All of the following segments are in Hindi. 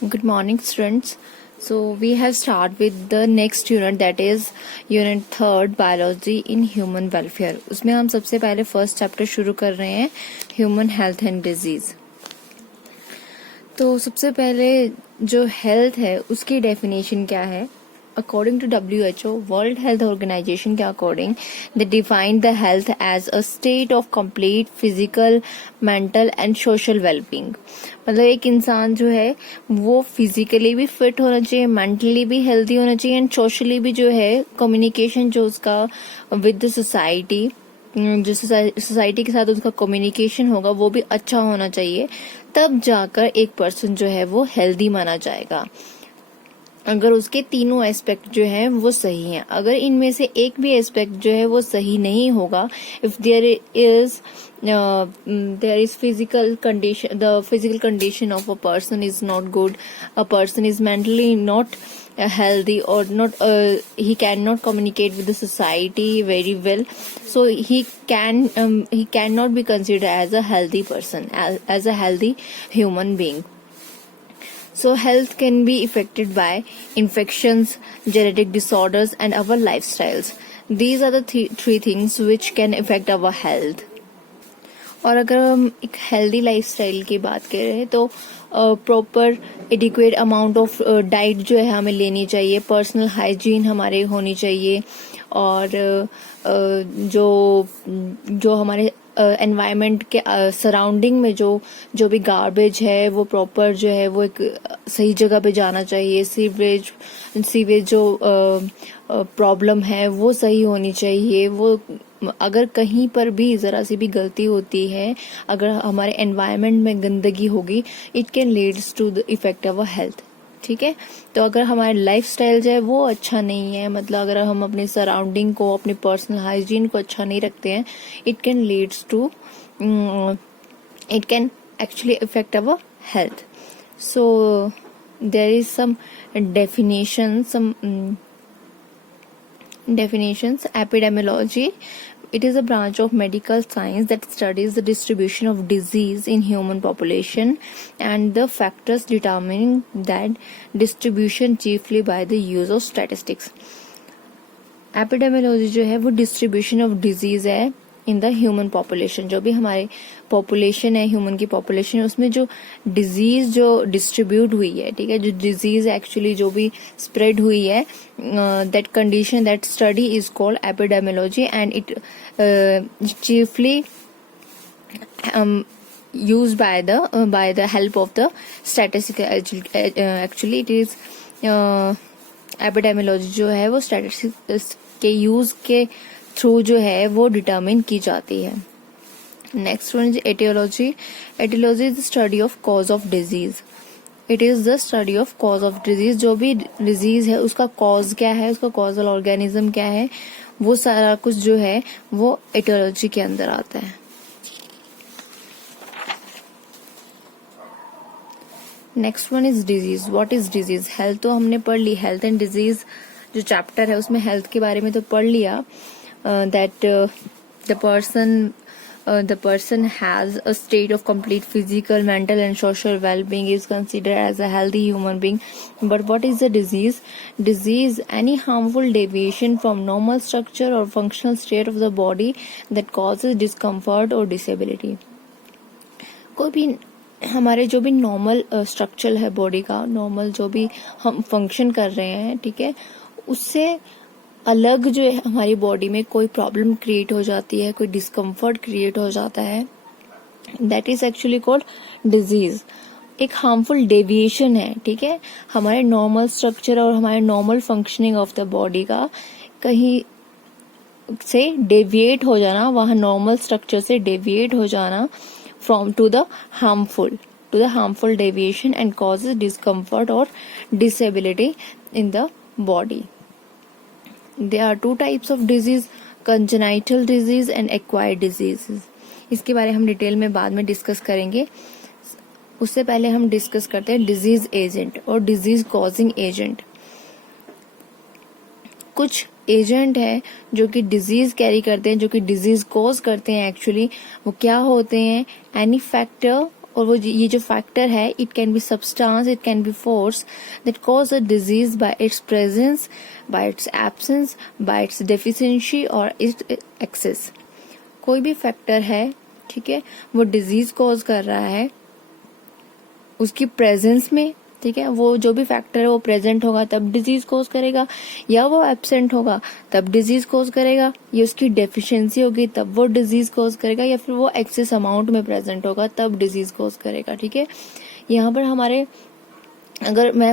Good morning, students. So we have started with the next unit, that is unit 3 biology in human welfare. उसमें हम सबसे पहले फर्स्ट चैप्टर शुरू कर रहे हैं, ह्यूमन हेल्थ एंड डिजीज. तो सबसे पहले जो हेल्थ है उसकी डेफिनेशन क्या है? According to WHO, World Health Organization के according, they define the health as a state of complete physical, mental and social well-being. मतलब एक इंसान जो है वो फिजिकली भी फिट होना चाहिए, मेंटली भी हेल्दी होना चाहिए एंड सोशली भी जो है कम्युनिकेशन जो उसका विद द सोसाइटी, जो सोसाइटी के साथ उसका कम्युनिकेशन होगा वो भी अच्छा होना चाहिए. तब जाकर एक पर्सन जो है वो हेल्दी माना जाएगा, अगर उसके तीनों एस्पेक्ट जो हैं वो सही हैं. अगर इनमें से एक भी एस्पेक्ट जो है वो सही नहीं होगा, if there is physical condition, the physical condition of a person is not good, a person is mentally not healthy or not, he cannot communicate with the society very well, so he cannot be considered as a healthy person, as a healthy human being. So health can be affected by infections, genetic disorders and our lifestyles. These are the three things which can affect our health. और अगर हम एक हेल्दी लाइफस्टाइल की बात करें तो proper adequate amount of diet जो है हमें लेनी चाहिए, पर्सनल हाइजीन हमारे होनी चाहिए, और जो हमारे एनवायरनमेंट के सराउंडिंग में जो भी गार्बेज है वो प्रॉपर जो है वो एक सही जगह पे जाना चाहिए. सीवेज जो प्रॉब्लम है वो सही होनी चाहिए. वो अगर कहीं पर भी जरा सी भी गलती होती है, अगर हमारे एनवायरनमेंट में गंदगी होगी, it can leads to the effect of health. ठीक है, तो अगर हमारा लाइफस्टाइल जो है वो अच्छा नहीं है, मतलब अगर हम अपने सराउंडिंग को, अपने पर्सनल हाइजीन को अच्छा नहीं रखते हैं, it can leads to, it can actually effect our health. So there is some definitions. Epidemiology, it is a branch of medical science that studies the distribution of disease in human population and the factors determining that distribution, chiefly by the use of statistics. Epidemiology जो है वो डिस्ट्रीब्यूशन ऑफ डिजीज है इन द ह्यूमन पॉपुलेशन. जो भी हमारे पॉपुलेशन है, ह्यूमन की पॉपुलेशन है, उसमें जो डिजीज जो डिस्ट्रीब्यूट हुई है, ठीक है, जो डिजीज एक्चुअली जो भी स्प्रेड हुई है, that condition, that study is called epidemiology and it chiefly used by the help of the statistics. Actually it is epidemiology जो है वो स्टैटिस्टिक्स के यूज के थ्रू जो है वो डिटरमिन की जाती है. Next one is aetiology. Aetiology is the study of cause of disease. It is the study of cause of disease. जो भी डिजीज है उसका कॉज क्या है, उसका कॉजल ऑर्गेनिज्म क्या है, वो सारा कुछ जो है वो एटियोलॉजी के अंदर आता है. Next one is disease. What is disease? Health तो हमने पढ़ ली, हेल्थ एंड डिजीज जो चैप्टर है उसमें हेल्थ के बारे में तो पढ़ लिया, that the person has a state of complete physical, mental and social well-being, is considered as a healthy human being. But what is the disease? Disease, any harmful deviation from normal structure or functional state of the body that causes discomfort or disability. कोई भी हमारे जो भी नॉर्मल स्ट्रक्चर है बॉडी का, नॉर्मल जो भी हम फंक्शन कर रहे हैं, ठीक है, उससे अलग जो है हमारी बॉडी में कोई प्रॉब्लम क्रिएट हो जाती है, कोई डिस्कम्फर्ट क्रिएट हो जाता है, that is actually called disease. एक हार्मफुल डेविएशन है, ठीक है, हमारे नॉर्मल स्ट्रक्चर और हमारे normal functioning of the body का कहीं से डेविएट हो जाना, वहां नॉर्मल स्ट्रक्चर से डेविएट हो जाना from to the harmful deviation and causes discomfort or disability in the body. There are two types of disease, congenital disease and acquired diseases. इसके बारे हम डिटेल में बाद में डिस्कस करेंगे. उससे पहले हम डिस्कस करते हैं डिजीज एजेंट और डिजीज कॉजिंग एजेंट. कुछ एजेंट है जो कि डिजीज कैरी करते हैं, जो कि डिजीज कॉज करते हैं. एक्चुअली वो क्या होते हैं? एनी फैक्टर और वो ये जो फैक्टर है, it can B substance, it can B force that cause a disease bye it's presence, bye it's absence, bye it's deficiency और इट्स एक्सेस। कोई भी फैक्टर है, ठीक है, वो डिजीज कॉज कर रहा है उसकी प्रेजेंस में, ठीक है, वो जो भी फैक्टर है वो प्रेजेंट होगा तब डिजीज कॉज करेगा, या वो एब्सेंट होगा तब डिजीज कॉज करेगा, या उसकी डेफिशिएंसी होगी तब वो डिजीज कॉज करेगा, या फिर वो एक्सेस अमाउंट में प्रेजेंट होगा तब डिजीज कॉज करेगा, ठीक है। यहाँ पर हमारे, अगर मैं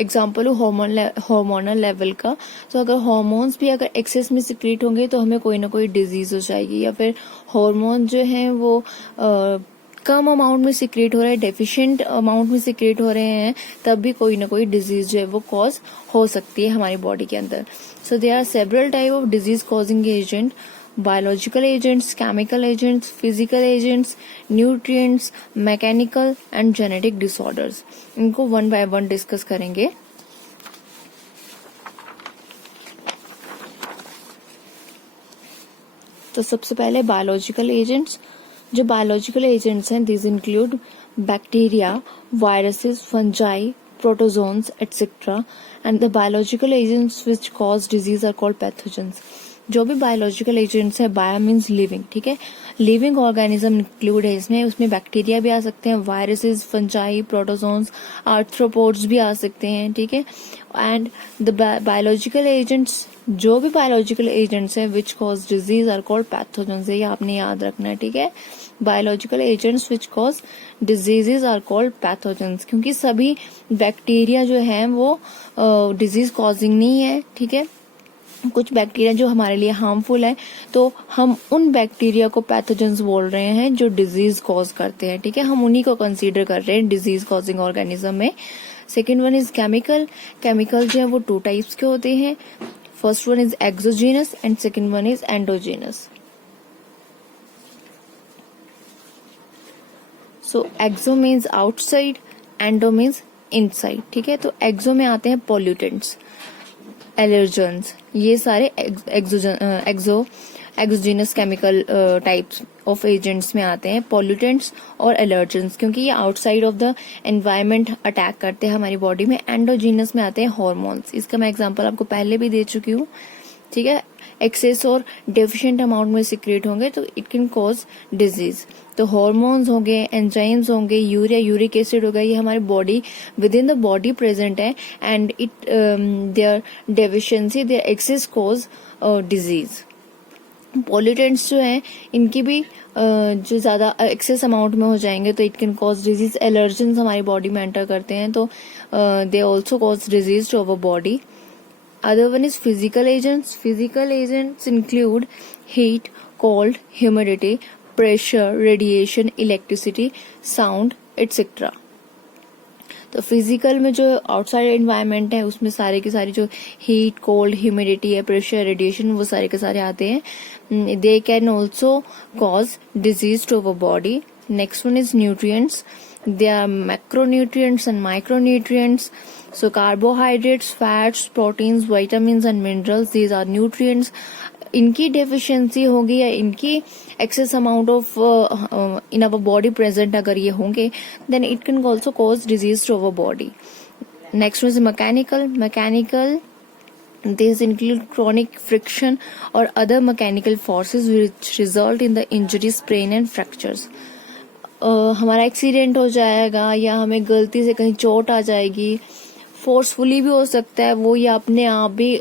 एग्जांपल हूँ हार्मोनल लेवल का, तो अगर हार्मोन्स भी अगर एक्सेस में सिक्रीट होंगे तो हमें कोई ना कोई डिजीज हो जाएगी, या फिर हार्मोन जो है वो कम अमाउंट में सिक्रेट हो रहा है, डेफिशिएंट अमाउंट में सिक्रेट हो रहे हैं, तब भी कोई ना कोई डिजीज जो है वो कॉज हो सकती है हमारी बॉडी के अंदर। So there are several type of disease causing agent, biological agents, chemical agents, physical agents, nutrients, mechanical and genetic disorders. इनको वन बाय वन डिस्कस करेंगे। तो सबसे पहले बायोलॉजिकल एजेंट्स। जो बायोलॉजिकल एजेंट्स हैं, this include bacteria, viruses, fungi, protozoans etcetera, and the biological agents which cause disease are called pathogens. जो भी बायोलॉजिकल एजेंट्स है, बायो मीन्स लिविंग, ठीक है, लिविंग ऑर्गेनिज्म इंक्लूड है इसमें। उसमें बैक्टीरिया भी आ सकते हैं, वायरसेस, फंजाई, प्रोटोजोन्स, आर्थ्रोपोड्स भी आ सकते हैं, ठीक है। एंड द बायोलॉजिकल एजेंट्स, जो भी बायोलॉजिकल एजेंट्स हैं which cause disease are called pathogens, ये आपने याद रखना है, ठीक है। Biological agents which cause diseases are called pathogens, क्योंकि सभी बैक्टीरिया जो हैं वो डिजीज कॉजिंग नहीं है, ठीक है। कुछ बैक्टीरिया जो हमारे लिए हार्मफुल है, तो हम उन बैक्टीरिया को पैथोजेंस बोल रहे हैं जो डिजीज कॉज करते हैं, ठीक है, हम उन्हीं को कंसीडर कर रहे हैं डिजीज कॉजिंग ऑर्गेनिज्म में। Second one is chemical. Chemical जो है वो टू टाइप्स के होते हैं। First one is exogenous and second one is endogenous. So exo means outside, endo means inside, ठीक है। तो एक्सो में आते हैं पॉल्यूटेंट्स, एलर्जेंस, ये सारे exogenous chemical types of agents में आते हैं, पॉल्यूटेंट्स और एलर्जेंस, क्योंकि ये outside of the environment attack करते हैं हमारी बॉडी में। एंडोजीनस में आते हैं हार्मोन्स, इसका मैं एग्जांपल आपको पहले भी दे चुकी हूँ, ठीक है। एक्सेस और डेफिशिएंट अमाउंट में सिक्रेट होंगे तो इट कैन कॉज डिजीज। तो हार्मोन्स होंगे, एंजाइम्स होंगे, यूरिया, यूरिक एसिड होगा, ये हमारी body within the body present है, and it their deficiency, their excess cause disease. Pollutants जो हैं इनकी भी जो ज्यादा एक्सेस अमाउंट में हो जाएंगे तो it can cause disease. Allergens हमारी बॉडी में एंटर करते हैं तो they also cause disease to our body. Other one is physical agents. Physical agents include heat, cold, humidity, pressure, radiation, electricity, sound, etc. तो फिजिकल में जो आउटसाइड एनवायरनमेंट है उसमें सारे के सारे जो हीट, कोल्ड, ह्यूमिडिटी है, प्रेशर, रेडिएशन, वो सारे के सारे आते हैं। They can also cause disease to our body. Next one is nutrients. They are macronutrients and micronutrients. So carbohydrates, fats, proteins, vitamins and minerals, these are nutrients. इनकी डेफिशिएंसी होगी या इनकी excess amount of in our body present अगर ये होंगे, then it can also cause disease to our body. Next is mechanical. These include chronic friction or other mechanical forces which result in the injury, sprain and fractures. हमारा एक्सीडेंट हो जाएगा या हमें गलती से कहीं चोट आ जाएगी, फोर्सफुली भी हो सकता है वो, या अपने आप भी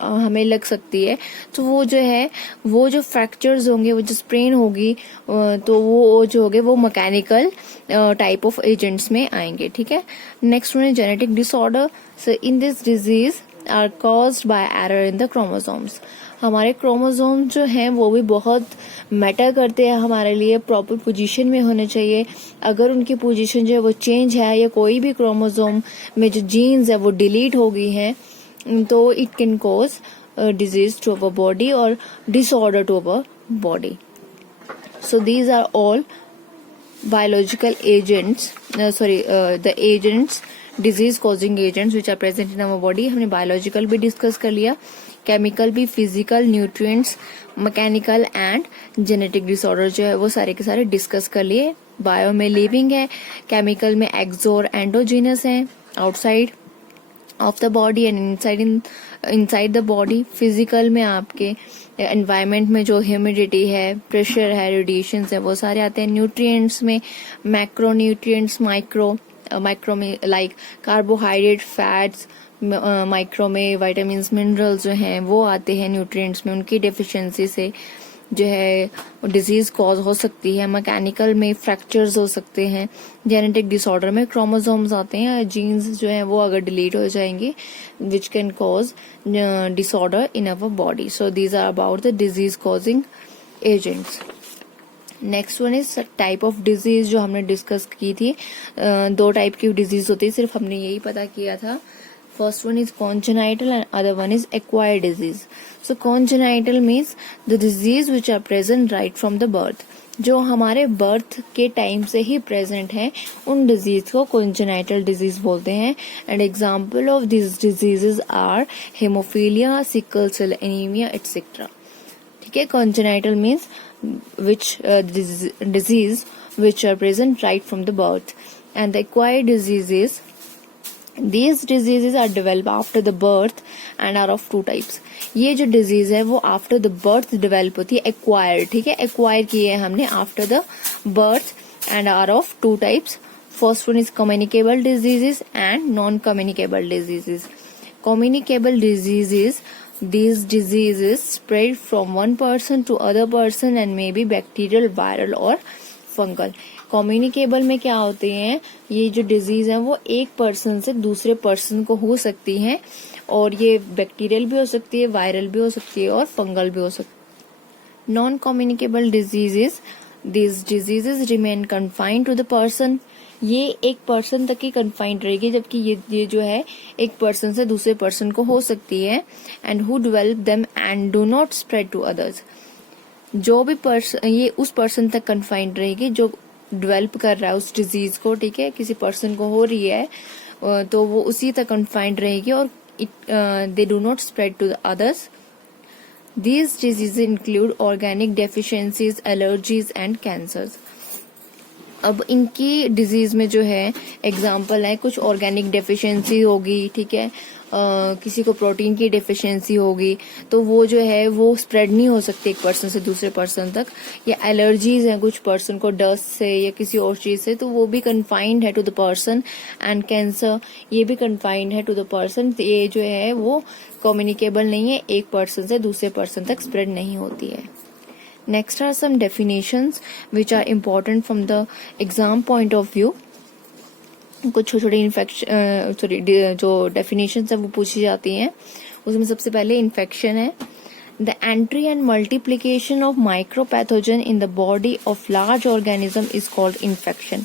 हमें लग सकती है, तो वो जो है वो जो फ्रैक्चर्स होंगे, वो जो स्प्रेन होगी, तो वो जो होंगे वो मैकेनिकल टाइप ऑफ एजेंट्स में आएंगे, ठीक है. नेक्स्ट वन है genetic disorder. So in this disease are caused by error in the chromosomes. हमारे क्रोमोसोम जो हैं वो भी बहुत मैटर करते हैं हमारे लिए, प्रॉपर पोजीशन में होने चाहिए. अगर उनकी पोजीशन जो है वो चेंज है या कोई भी क्रोमोसोम में जो जीन्स है वो डिलीट हो गई हैं तो it can cause disease to our body और disorder to our body. So these are all biological agents, the agents, disease causing agents which are present in our body. हमने biological भी डिस्कस कर लिया, केमिकल भी, physical, nutrients, mechanical and genetic disorder जो है वो सारे के सारे डिस्कस कर लिए. बायो में लिविंग है, केमिकल में एक्सो और एंडोजीनस है, outside of the body and inside the body. Physical में आपके एनवायरनमेंट में जो ह्यूमिडिटी है, प्रेशर है, रेडिएशन है, वो सारे आते हैं। न्यूट्रिएंट्स में मैक्रो न्यूट्रिएंट्स, माइक्रो में लाइक कार्बोहाइड्रेट, फैट्स, माइक्रो में विटामिन मिनरल्स जो हैं वो आते हैं न्यूट्रिएंट्स में। उनकी डेफिशिएंसी से जो है डिजीज कॉज हो सकती है। मैकेनिकल में फ्रैक्चर्स हो सकते हैं। जेनेटिक डिसऑर्डर में क्रोमोसोम्स आते हैं, जीन्स जो हैं वो अगर डिलीट हो जाएंगे which can cause disorder in our body. So these are about the disease causing agents. Next one is type of disease जो हमने डिस्कस की थी। 2 टाइप की डिजीज होती है, सिर्फ हमने यही पता किया था। First one is congenital and other one is acquired disease. So congenital means the disease which are present right from the birth. जो हमारे बर्थ के टाइम से ही प्रेजेंट है उन डिजीज को congenital disease बोलते हैं। And example of these diseases are hemophilia, sickle cell anemia, etc. ठीक है, congenital means which disease which are present right from the birth. And the acquired diseases, these diseases are developed after the birth and are of 2 types. ये जो डिजीज है वो आफ्टर द बर्थ डेवलप होती है, एक्वायर्ड। ठीक है, एक्वायर की है हमने after the birth and are of 2 types. First one is communicable diseases and non communicable diseases. Communicable diseases, these diseases spread from one person to other person and may be bacterial, viral or fungal. Communicable में क्या होते हैं, ये जो डिजीज है वो एक पर्सन से दूसरे पर्सन को हो सकती है और ये बैक्टीरियल भी हो सकती है, वायरल भी हो सकती है और फंगल भी हो सकती है. Non communicable diseases, this diseases remain confined to the person. ये एक पर्सन तक ही कन्फाइंड रहेगी, जबकि ये जो है एक पर्सन से दूसरे पर्सन को हो सकती है. And who develop them and do not spread to others. जो भी पर्सन, ये उस पर्सन तक कन्फाइंड रहेगी जो डेवलप कर रहा है उस डिजीज को. ठीक है, किसी पर्सन को हो रही है तो वो उसी तक कन्फाइंड रहेगी और they do not spread to the others. These diseases include organic deficiencies, allergies and cancers. अब इनकी डिजीज में जो है एग्जाम्पल है, कुछ ऑर्गेनिक डेफिशिएंसी होगी, ठीक है, किसी को प्रोटीन की डेफिशिएंसी होगी तो वो जो है वो स्प्रेड नहीं हो सकती एक पर्सन से दूसरे पर्सन तक. या एलर्जीज हैं कुछ पर्सन को डस्ट से या किसी और चीज से, तो वो भी कन्फाइंड है to the person. And cancer, ये भी कन्फाइंड है टू द पर्सन. ये जो है वो कम्युनिकेबल नहीं है, एक पर्सन से दूसरे पर्सन तक स्प्रेड नहीं होती है. Next are some definitions which are important from the exam point of view. कुछ छोटे इन्फेक्शन जो डेफिनेशंस है वो पूछी जाती हैं. उसमें सबसे पहले इन्फेक्शन है. The entry and multiplication of micropathogen in the body of large organism is called infection.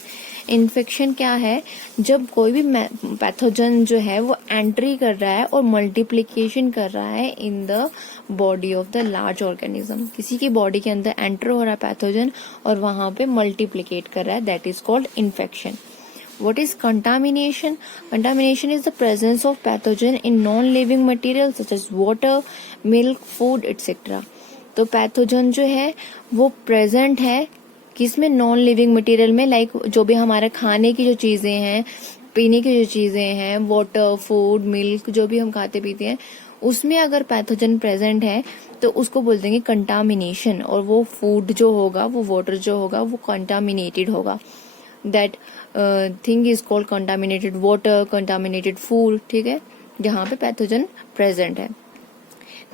Infection क्या है, जब कोई भी पैथोजन जो है वो एंट्री कर रहा है और मल्टीप्लिकेशन कर रहा है इन the body of the large organism. किसी की बॉडी के अंदर एंटर हो रहा है पैथोजन और वहां पे मल्टीप्लिकेट कर रहा है, that is called infection. What is contamination? Contamination is the presence of pathogen in non-living materials such as water, milk, food, etc. तो पैथोजन जो है वो प्रेजेंट है किसमें, नॉन लिविंग मटेरियल में, लाइक जो भी हमारे खाने की जो चीजें हैं, पीने की जो चीजें हैं, वाटर, फूड, मिल्क, जो भी हम खाते पीते हैं, उसमें अगर पैथोजन प्रेजेंट है तो उसको बोल देंगे कंटामिनेशन. और वो फूड जो होगा, वो वाटर जो होगा वो कंटामिनेटेड होगा. That thing is called contaminated water, contaminated food. ठीक है, जहाँ पे पैथोजन प्रेजेंट है.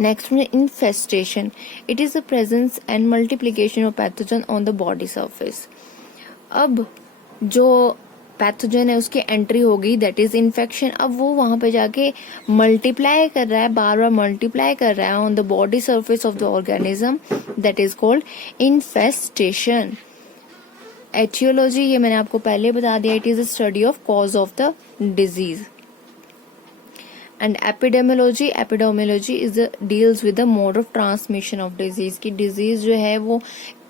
Next one, infestation. It is the presence and multiplication of pathogen on the body surface. अब जो पैथोजन है उसकी एंट्री होगी, दैट इज इन्फेक्शन. अब वो वहां पे जाके मल्टीप्लाई कर रहा है, बार बार मल्टीप्लाई कर रहा है on the body surface of the organism, that is called infestation. Aetiology, ये मैंने आपको पहले बता दिया, it is the study of cause of the disease. And epidemiology, epidemiology is deals with the mode of transmission of disease. की डिजीज जो है वो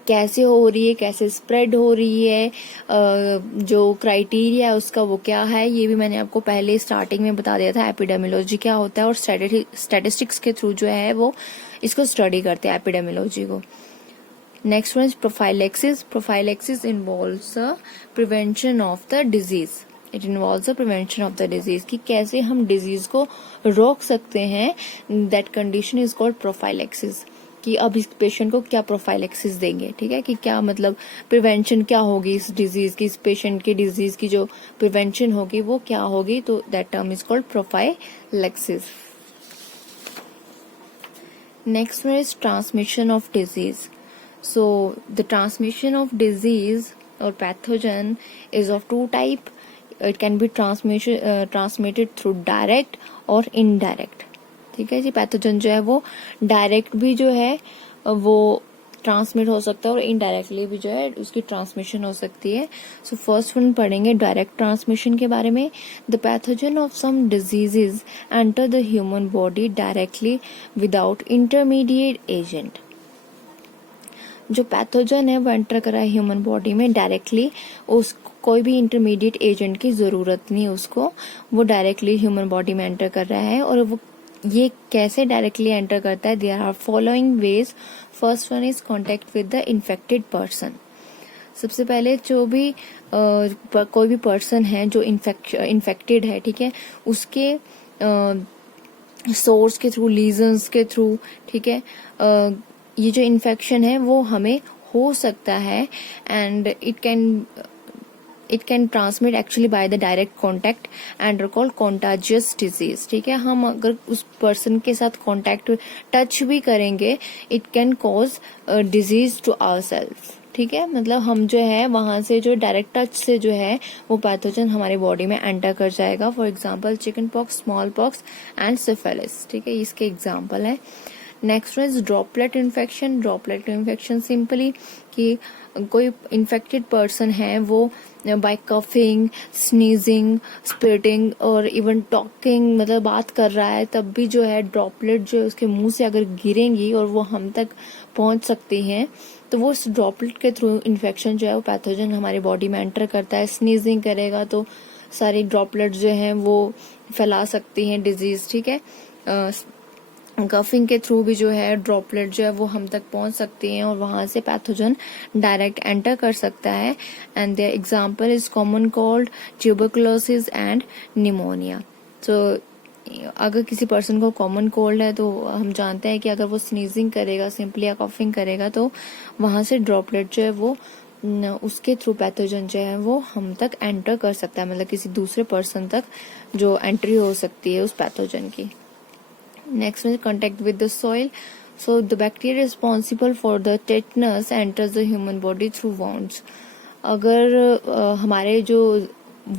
कैसे हो रही है, कैसे स्प्रेड हो रही है, जो क्राइटेरिया है उसका वो क्या है, ये भी मैंने आपको पहले स्टार्टिंग में बता दिया था. एपिडेमियोलॉजी क्या होता है और स्टैटिस्टिक्स के थ्रू जो है वो इसको स्टडी करते हैं एपिडेमियोलॉजी को. Next one is prophylaxis. Prophylaxis involves the prevention of the disease. It involves the prevention of the disease, कि कैसे हम डिजीज को रोक सकते हैं. That condition is called prophylaxis, कि अब इस पेशेंट को क्या प्रोफाइलेक्सिस देंगे. ठीक है, कि क्या मतलब प्रिवेंशन क्या होगी इस डिजीज की, इस पेशेंट की डिजीज की जो प्रिवेंशन होगी वो क्या होगी. तो that term is called prophylaxis. Next one is transmission of disease. So the transmission of disease और pathogen is of two type. It can be transmitted through direct और इनडायरेक्ट. ठीक है जी, पैथोजन जो है वो डायरेक्ट भी जो है वो ट्रांसमिट हो सकता है और इनडायरेक्टली भी जो है उसकी ट्रांसमिशन हो सकती है. सो फर्स्ट वन पढ़ेंगे डायरेक्ट ट्रांसमिशन के बारे में. The pathogen of some diseases enter the human body directly without intermediate agent. जो पैथोजन है वो एंटर करा है ह्यूमन बॉडी में डायरेक्टली, कोई भी इंटरमीडिएट एजेंट की जरूरत नहीं उसको, वो डायरेक्टली ह्यूमन बॉडी में एंटर कर रहा है. और वो ये कैसे डायरेक्टली एंटर करता है? There are following ways. First one is contact with the infected person. सबसे पहले जो भी कोई भी पर्सन है जो इन्फेक्टेड है, ठीक है, उसके सोर्स के थ्रू, लीजन्स के थ्रू, ठीक है, ये जो इन्फेक्शन है वो हमें हो सकता है. And it can transmit actually by the direct contact and are called contagious disease. ठीक है, हम अगर उस पर्सन के साथ कॉन्टैक्ट टच भी करेंगे, it can cause disease to ourself. ठीक है, मतलब हम जो है वहां से जो डायरेक्ट टच से जो है वो पैथोजन हमारी बॉडी में एंटर कर जाएगा. For example chicken pox, small pox and syphilis. ठीक है, इसके एग्जाम्पल है. Next is droplet infection. Droplet infection simply कि कोई इन्फेक्टेड पर्सन है वो बाय कफिंग, स्नीजिंग, स्पिटिंग और इवन टॉकिंग, मतलब बात कर रहा है, तब भी जो है ड्रॉपलेट जो है उसके मुंह से अगर गिरेंगी और वो हम तक पहुंच सकती हैं, तो वो उस ड्रॉपलेट के थ्रू इन्फेक्शन जो है वो पैथोजन हमारी बॉडी में एंटर करता है. स्नीजिंग करेगा तो सारी ड्रॉपलेट जो है वो फैला सकती हैं डिजीज. ठीक है, कफिंग के थ्रू भी जो है ड्रॉपलेट जो है वो हम तक पहुंच सकती हैं और वहां से पैथोजन डायरेक्ट एंटर कर सकता है. And their example is common cold, tuberculosis and pneumonia. तो अगर किसी पर्सन को कॉमन कोल्ड है तो हम जानते हैं कि अगर वो स्नीजिंग करेगा सिंपली या कफिंग करेगा तो वहां से ड्रॉपलेट जो है वो उसके थ्रू पैथोजन जो है वो हम तक एंटर कर सकता है, मतलब किसी दूसरे पर्सन तक जो एंट्री हो सकती है उस पैथोजन की. Next is contact with the soil. So the bacteria responsible for the tetanus enters the human body through wounds. अगर हमारे जो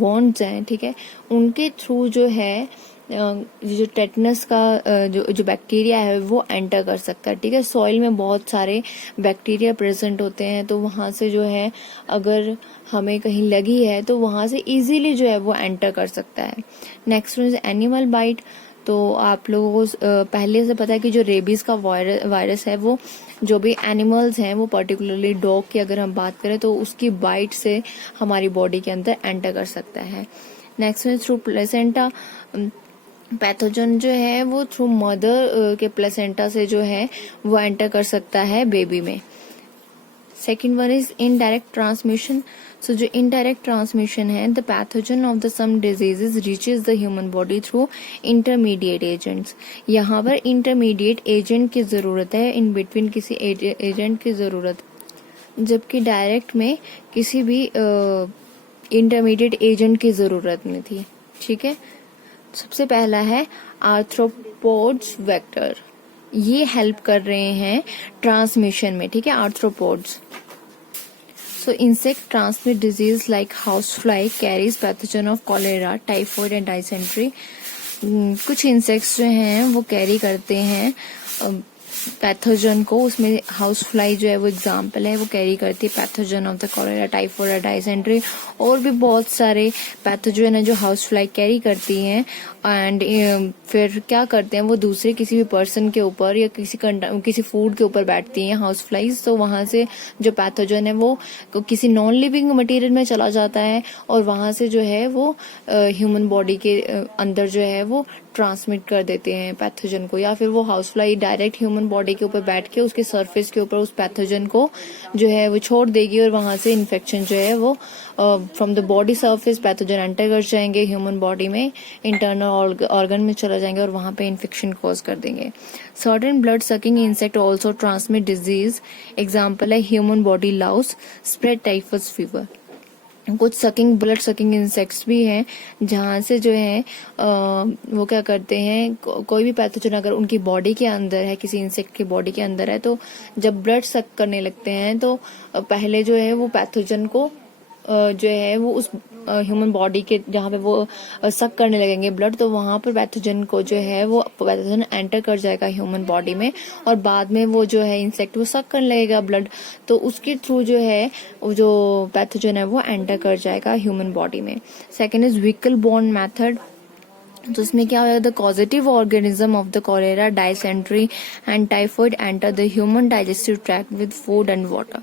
wounds हैं, ठीक है, उनके थ्रू जो है जो टेटनस का जो बैक्टीरिया है वो एंटर कर सकता है. ठीक है, सॉइल में बहुत सारे बैक्टीरिया प्रेजेंट होते हैं, तो वहां से जो है अगर हमें कहीं लगी है तो वहां से इजीली जो है वो एंटर कर सकता है. Next is animal bite. तो आप लोगों को पहले से पता है कि जो रेबीज का वायरस है वो जो भी एनिमल्स हैं वो पर्टिकुलरली डॉग की अगर हम बात करें तो उसकी बाइट से हमारी बॉडी के अंदर एंटर कर सकता है. Next is through placenta. Pathogen जो है वो थ्रू मदर के प्लेसेंटा से जो है वो एंटर कर सकता है बेबी में. Second one is indirect transmission. So जो इनडायरेक्ट ट्रांसमिशन है, the pathogen of the some diseases reaches the human body through intermediate agents. यहाँ पर इंटरमीडिएट एजेंट की जरूरत है, इन बिटवीन किसी एजेंट की जरूरत, जबकि डायरेक्ट में किसी भी इंटरमीडिएट एजेंट की जरूरत नहीं थी. ठीक है, सबसे पहला है आर्थ्रोपोड्स वेक्टर. ये हेल्प कर रहे हैं ट्रांसमिशन में. ठीक है, arthropods. So insect transmit disease like housefly carries pathogen of cholera, typhoid and dysentery. कुछ इंसेक्ट्स जो हैं वो कैरी करते हैं पैथोजन को. उसमें हाउस फ्लाई जो है वो एग्जाम्पल है, वो कैरी करती है pathogen of the cholera, typhoid और डाइसेंट्री. और भी बहुत सारे पैथोजन है जो हाउस फ्लाई कैरी करती हैं. एंड फिर क्या करते हैं वो दूसरे किसी भी पर्सन के ऊपर या किसी फूड के ऊपर बैठती हैं हाउस फ्लाइज, तो वहां से जो पैथोजन है वो किसी नॉन लिविंग मटेरियल में चला जाता है और वहां से जो है वो ह्यूमन बॉडी के अंदर जो है वो ट्रांसमिट कर देते हैं पैथोजन को, या फिर वो house fly direct human body के ऊपर बैठ के उसके सरफेस के ऊपर उस पैथोजन को जो है वो छोड़ देगी और वहां से इन्फेक्शन जो है वो from the body surface pathogen enter कर जाएंगे ह्यूमन बॉडी में, इंटरनल ऑर्गन में चला जाएंगे और वहां पे इन्फेक्शन कॉज कर देंगे। Certain blood sucking insect also transmit disease, example है human body louse, spread typhus fever. कुछ सकिंग ब्लड सकिंग इंसेक्ट्स भी हैं जहां से जो है वो क्या करते हैं, कोई भी पैथोजन अगर उनकी बॉडी के अंदर है, किसी इंसेक्ट की बॉडी के अंदर है, तो जब ब्लड सक करने लगते हैं तो पहले जो है वो पैथोजन को जो है वो उस ह्यूमन बॉडी के जहाँ पे वो सक करने लगेंगे ब्लड, तो वहां पर पैथोजन को जो है वो पैथोजन एंटर कर जाएगा ह्यूमन बॉडी में और बाद में वो जो है इंसेक्ट वो सक करने लगेगा ब्लड, तो उसके थ्रू जो है वो जो पैथोजन है वो एंटर कर जाएगा ह्यूमन बॉडी में। Second is vehicle born method, तो इसमें क्या होगा, the causative organism of the cholera, dysentery and typhoid enter the human digestive tract with food and water.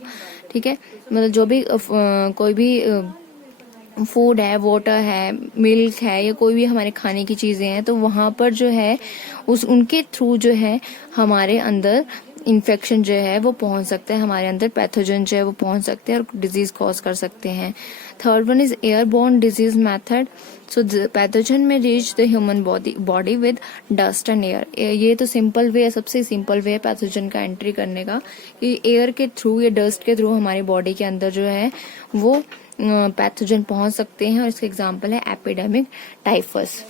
ठीक है, मतलब जो भी कोई भी फूड है, वाटर है, मिल्क है या कोई भी हमारे खाने की चीजें हैं, तो वहां पर जो है उनके थ्रू जो है हमारे अंदर इन्फेक्शन जो है वो पहुंच सकता है, हमारे अंदर पैथोजन जो है वो पहुंच सकते हैं और डिजीज कॉज कर सकते हैं। Third one is airborne disease method, so pathogen में reach the human body with dust and air. ये तो सिंपल वे है, सबसे सिंपल वे है पैथोजन का एंट्री करने का, कि एयर के थ्रू या डस्ट के थ्रू हमारी बॉडी के अंदर जो है वो पैथोजन पहुंच सकते हैं और इसका एग्जाम्पल है epidemic typhus.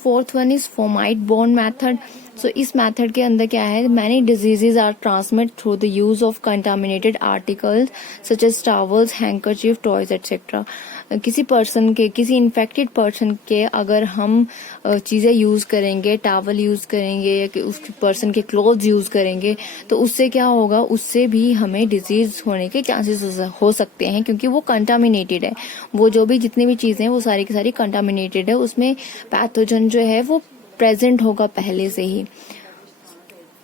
Fourth one is fomite borne method, so इस मेथड के अंदर क्या है, many diseases are transmit through the use of contaminated articles such as towels, handkerchief, toys etcetera. किसी पर्सन के, किसी इन्फेक्टेड पर्सन के अगर हम चीजें यूज करेंगे, टॉवल यूज करेंगे या उस पर्सन के क्लोथ्स यूज करेंगे, तो उससे क्या होगा, उससे भी हमें डिजीज होने के चांसेस हो सकते हैं, क्योंकि वो कंटामिनेटेड है। वो जो भी जितनी भी चीजें हैं वो सारी की सारी कंटामिनेटेड है, उसमें पैथोजन जो है वो प्रेजेंट होगा पहले से ही।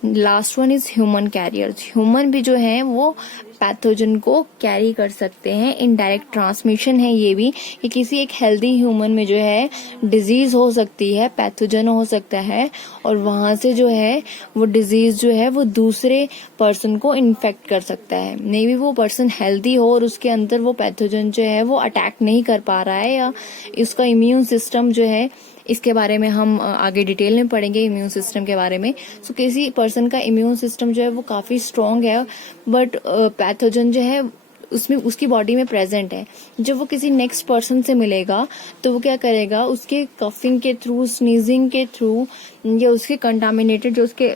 Last one is human carriers, human भी जो है वो पैथोजन को कैरी कर सकते हैं। इनडायरेक्ट ट्रांसमिशन है ये भी, कि किसी एक हेल्दी ह्यूमन में जो है डिजीज हो सकती है, पैथोजन हो सकता है और वहां से जो है वो डिजीज जो है वो दूसरे पर्सन को इन्फेक्ट कर सकता है। मे बी वो पर्सन हेल्दी हो और उसके अंदर वो पैथोजन जो है वो अटैक नहीं कर पा रहा है, या उसका इम्यून सिस्टम जो है, इसके बारे में हम आगे डिटेल में पढ़ेंगे इम्यून सिस्टम के बारे में। सो किसी पर्सन का इम्यून सिस्टम जो है वो काफी स्ट्रांग है बट पैथोजन जो है उसमें उसकी बॉडी में प्रेजेंट है, जब वो किसी नेक्स्ट पर्सन से मिलेगा तो वो क्या करेगा, उसके कफिंग के थ्रू, स्नीजिंग के थ्रू या उसके कंटामिनेटेड जो उसके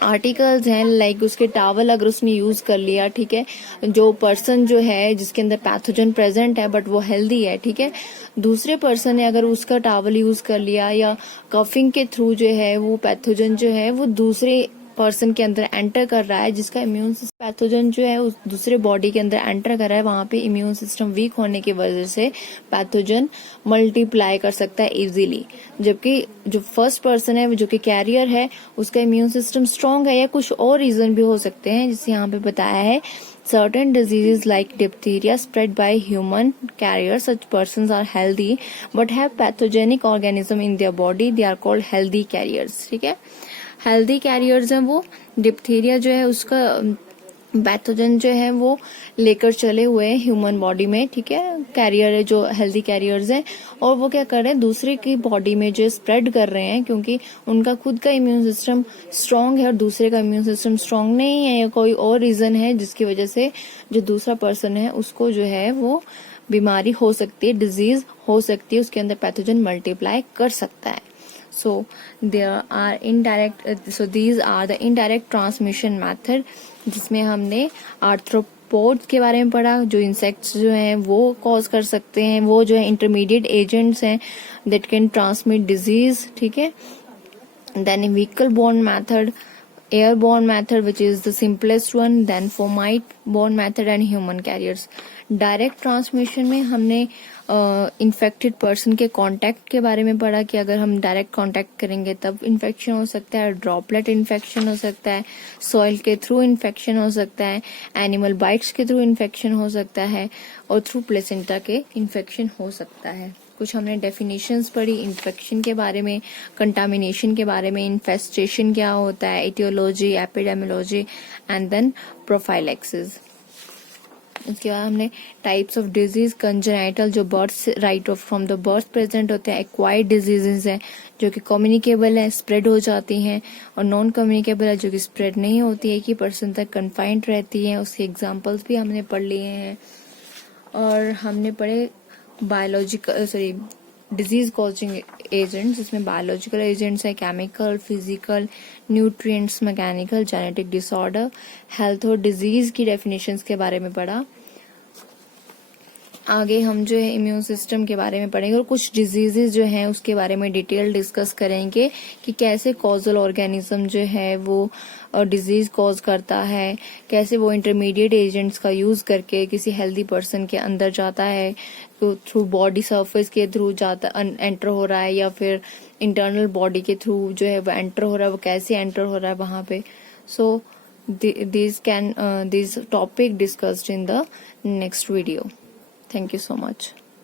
आर्टिकल्स हैं, लाइक उसके टॉवल अगर उसने यूज कर लिया, ठीक है, जो पर्सन जो है जिसके अंदर पैथोजन प्रेजेंट है बट वो हेल्दी है, ठीक है, दूसरे पर्सन ने अगर उसका टॉवल यूज कर लिया या कफिंग के थ्रू जो है वो पैथोजन जो है वो दूसरे पर्सन के अंदर एंटर कर रहा है, जिसका इम्यून सिस्टम, पैथोजन जो है उस दूसरे बॉडी के अंदर एंटर कर रहा है, वहां पे इम्यून सिस्टम वीक होने की वजह से पैथोजन मल्टीप्लाई कर सकता है इजीली। जबकि जो फर्स्ट पर्सन है जो कि कैरियर है उसका इम्यून सिस्टम स्ट्रांग है, या कुछ और रीजन भी हो सकते हैं जिसे यहाँ पे बताया है। Certain diseases like diphtheria spread by human carriers. Such persons are healthy but have pathogenic organism in their body. They are called healthy carriers. ठीक है, हेल्दी कैरियर्स हैं वो, डिप्थीरिया जो है उसका पैथोजन जो है वो लेकर चले हुए हैं ह्यूमन बॉडी में, ठीक है, कैरियर है जो हेल्दी कैरियर्स हैं, और वो क्या कर रहे हैं, दूसरे की बॉडी में जो स्प्रेड कर रहे हैं, क्योंकि उनका खुद का इम्यून सिस्टम स्ट्रांग है और दूसरे का इम्यून सिस्टम स्ट्रांग नहीं है, या कोई और रीजन है जिसकी वजह से जो दूसरा पर्सन है उसको जो है वो बीमारी हो सकती है, डिजीज हो सकती है, उसके अंदर पैथोजन मल्टीप्लाई कर सकता है। So there are indirect, so these are the indirect transmission method, जिसमें हमने आर्थ्रोपोड्स के बारे में पढ़ा, जो इंसेक्ट्स जो हैं वो कॉज कर सकते हैं, वो जो है इंटरमीडिएट एजेंट्स हैं that can transmit disease, ठीक है। Then vehicle borne method, airborne method which is the simplest one, then fomite borne method and human carriers. Direct transmission में हमने इन्फेक्टेड पर्सन के कांटेक्ट के बारे में पढ़ा कि अगर हम डायरेक्ट कांटेक्ट करेंगे तब इन्फेक्शन हो सकता है, ड्रॉपलेट इन्फेक्शन हो सकता है, सॉइल के थ्रू इन्फेक्शन हो सकता है, एनिमल बाइट्स के थ्रू इन्फेक्शन हो सकता है और थ्रू प्लेसेंटा के इन्फेक्शन हो सकता है। कुछ हमने डेफिनेशंस पढ़ी इन्फेक्शन के बारे में, कंटामिनेशन के बारे में, इन्फेस्टेशन क्या होता है, aetiology, epidemiology and then prophylaxis. उसके बाद हमने टाइप्स ऑफ डिजीज, कंजेनाइटल जो birth right of from the birth present होते हैं, एक्वायर्ड डिजीजेज हैं जो कि कम्युनिकेबल है, स्प्रेड हो जाती हैं, और नॉन कम्युनिकेबल है जो कि स्प्रेड नहीं होती है, कि पर्सन तक कन्फाइंड रहती हैं। उसके एग्जांपल्स भी हमने पढ़ लिए हैं। और हमने पढ़े डिजीज कॉजिंग एजेंट्स, जिसमें बायोलॉजिकल एजेंट्स है, chemical, physical, nutrients, mechanical, genetic disorder, health और डिजीज की डेफिनेशंस के बारे में पढ़ा। आगे हम जो है इम्यून सिस्टम के बारे में पढ़ेंगे और कुछ डिजीजेस जो हैं उसके बारे में डिटेल डिस्कस करेंगे कि कैसे कॉजल ऑर्गेनिज्म जो है वो डिजीज कॉज करता है, कैसे वो इंटरमीडिएट एजेंट्स का यूज करके किसी हेल्दी पर्सन के अंदर जाता है, तो थ्रू बॉडी सरफेस के थ्रू जाता एंटर हो रहा है या फिर इंटरनल बॉडी के थ्रू जो है वो एंटर हो रहा है, वो कैसे एंटर हो रहा है वहां पे। So this topic discussed in the next video. Thank you so much.